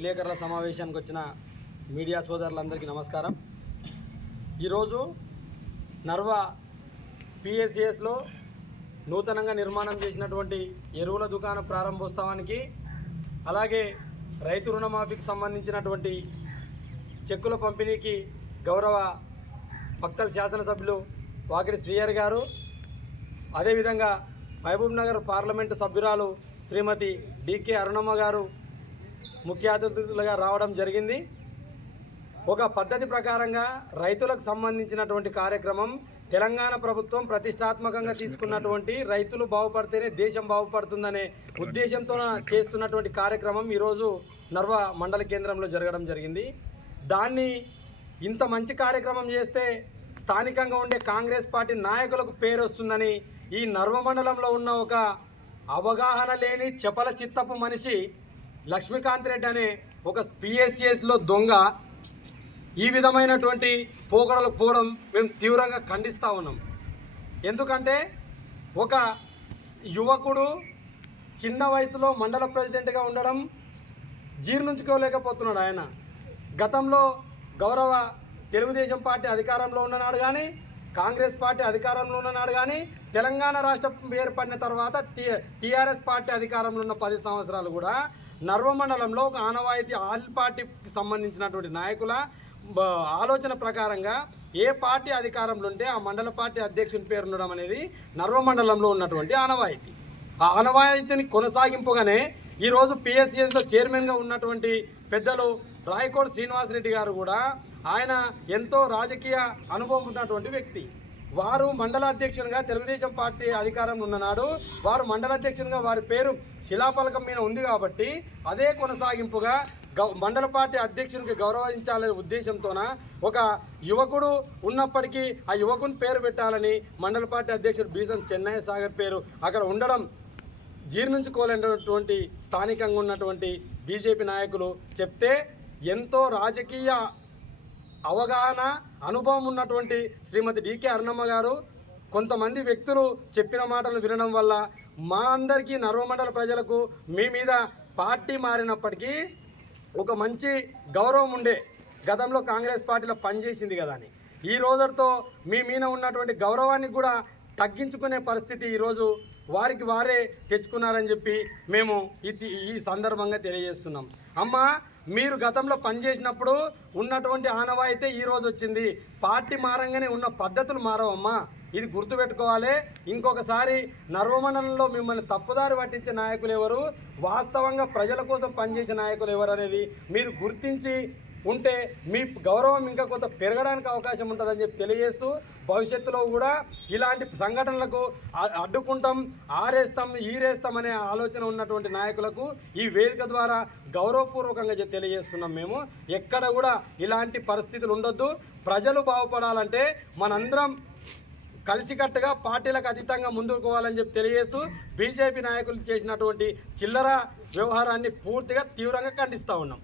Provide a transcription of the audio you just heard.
విలేకరుల సమావేశానికి వచ్చిన మీడియా సోదరులందరికీ నమస్కారం. ఈరోజు నర్వ పిఎస్సిఎస్లో నూతనంగా నిర్మాణం చేసినటువంటి ఎరువుల దుకాణ ప్రారంభోత్సవానికి, అలాగే రైతు రుణమాఫీకి సంబంధించినటువంటి చెక్కుల పంపిణీకి గౌరవ పక్తల్ శాసనసభ్యులు వాకిడి శ్రీహరి గారు, అదేవిధంగా మహబూబ్ నగర్ పార్లమెంటు సభ్యురాలు శ్రీమతి డికే అరుణమ్మ గారు ముఖ్య అతిథులుగా రావడం జరిగింది. ఒక పద్ధతి ప్రకారంగా రైతులకు సంబంధించినటువంటి కార్యక్రమం తెలంగాణ ప్రభుత్వం ప్రతిష్టాత్మకంగా తీసుకున్నటువంటి రైతులు బాగుపడితేనే దేశం బాగుపడుతుందనే ఉద్దేశంతో చేస్తున్నటువంటి కార్యక్రమం ఈరోజు నర్వ మండల కేంద్రంలో జరగడం జరిగింది. దాన్ని ఇంత మంచి కార్యక్రమం చేస్తే స్థానికంగా ఉండే కాంగ్రెస్ పార్టీ నాయకులకు పేరు వస్తుందని ఈ నర్వ మండలంలో ఉన్న ఒక అవగాహన లేని చపల చిత్తపు మనిషి లక్ష్మీకాంత్ రెడ్డి అనే ఒక పిఎస్సిఎస్లో దొంగ ఈ విధమైనటువంటి పోకడలకు పోవడం మేము తీవ్రంగా ఖండిస్తూ ఉన్నాం. ఎందుకంటే ఒక యువకుడు చిన్న వయసులో మండల ప్రెసిడెంట్గా ఉండడం జీర్ణించుకోలేకపోతున్నాడు. ఆయన గతంలో గౌరవ తెలుగుదేశం పార్టీ అధికారంలో ఉన్ననాడు కానీ, కాంగ్రెస్ పార్టీ అధికారంలో ఉన్ననాడు కానీ, తెలంగాణ రాష్ట్రం ఏర్పడిన తర్వాత టీఆర్ఎస్ పార్టీ అధికారంలో ఉన్న 10 సంవత్సరాలు కూడా నర్వ మండలంలో ఒక ఆనవాయితీ ఆల్ పార్టీకి సంబంధించినటువంటి నాయకుల ఆలోచన ప్రకారంగా ఏ పార్టీ అధికారంలో ఉంటే ఆ మండల పార్టీ అధ్యక్షుని పేరు ఉండడం అనేది నర్వ మండలంలో ఉన్నటువంటి ఆనవాయితీ. ఆ ఆనవాయితీని కొనసాగింపుగానే ఈరోజు పిఎస్సిఎస్లో చైర్మన్గా ఉన్నటువంటి పెద్దలు రాయకోట శ్రీనివాసరెడ్డి గారు కూడా, ఆయన ఎంతో రాజకీయ అనుభవం ఉన్నటువంటి వ్యక్తి. వారు మండల అధ్యక్షునిగా తెలుగుదేశం పార్టీ అధికారంలో ఉన్ననాడు వారు మండల అధ్యక్షునిగా వారి పేరు శిలాఫలకం మీద ఉంది కాబట్టి అదే కొనసాగింపుగా మండల పార్టీ అధ్యక్షునికి గౌరవించాలనే ఉద్దేశంతోన ఒక యువకుడు ఉన్నప్పటికీ ఆ యువకుని పేరు పెట్టాలని మండల పార్టీ అధ్యక్షుడు బీసం చెన్నయ్య సాగర్ పేరు అక్కడ ఉండడం జీర్ణించుకోలేనటువంటి స్థానికంగా ఉన్నటువంటి బీజేపీ నాయకులు చెప్తే, ఎంతో రాజకీయ అవగాహన అనుభవం ఉన్నటువంటి శ్రీమతి డికే అరుణమ్మ గారు కొంతమంది వ్యక్తులు చెప్పిన మాటలు వినడం వల్ల మా అందరికీ నర్వ మండల ప్రజలకు మీ మీద పార్టీ మారినప్పటికీ ఒక మంచి గౌరవం ఉండే, గతంలో కాంగ్రెస్ పార్టీలో పనిచేసింది కదా అని, ఈ రోజుతో మీ మీద ఉన్నటువంటి గౌరవాన్ని కూడా తగ్గించుకునే పరిస్థితి ఈరోజు వారికి వారే తెచ్చుకున్నారని చెప్పి మేము ఈ సందర్భంగా తెలియజేస్తున్నాం. అమ్మ, మీరు గతంలో పనిచేసినప్పుడు ఉన్నటువంటి ఆనవాయితే ఈరోజు వచ్చింది. పార్టీ మారంగానే ఉన్న పద్ధతులు మారవమ్మా, ఇది గుర్తుపెట్టుకోవాలి. ఇంకొకసారి నర్వ మండలంలో మిమ్మల్ని తప్పుదారి పట్టించే నాయకులు ఎవరు, వాస్తవంగా ప్రజల కోసం పనిచేసే నాయకులు ఎవరు అనేది మీరు గుర్తించి ఉంటే మీ గౌరవం ఇంకా కొంత పెరగడానికి అవకాశం ఉంటుందని చెప్పి తెలియజేస్తూ, భవిష్యత్తులో కూడా ఇలాంటి సంఘటనలకు అడ్డుకుంటాం, ఆరేస్తాం, ఈరేస్తాం అనే ఆలోచన ఉన్నటువంటి నాయకులకు ఈ వేదిక ద్వారా గౌరవపూర్వకంగా తెలియజేస్తున్నాం. మేము ఎక్కడ కూడా ఇలాంటి పరిస్థితులు ఉండొద్దు. ప్రజలు బాగుపడాలంటే మనందరం కలిసికట్టుగా పార్టీలకు అతీతంగా ముందుకు పోవాలని చెప్పి తెలియజేస్తూ, బీజేపీ నాయకులు చేసినటువంటి చిల్లర వ్యవహారాన్ని పూర్తిగా తీవ్రంగా ఖండిస్తూ ఉన్నాం.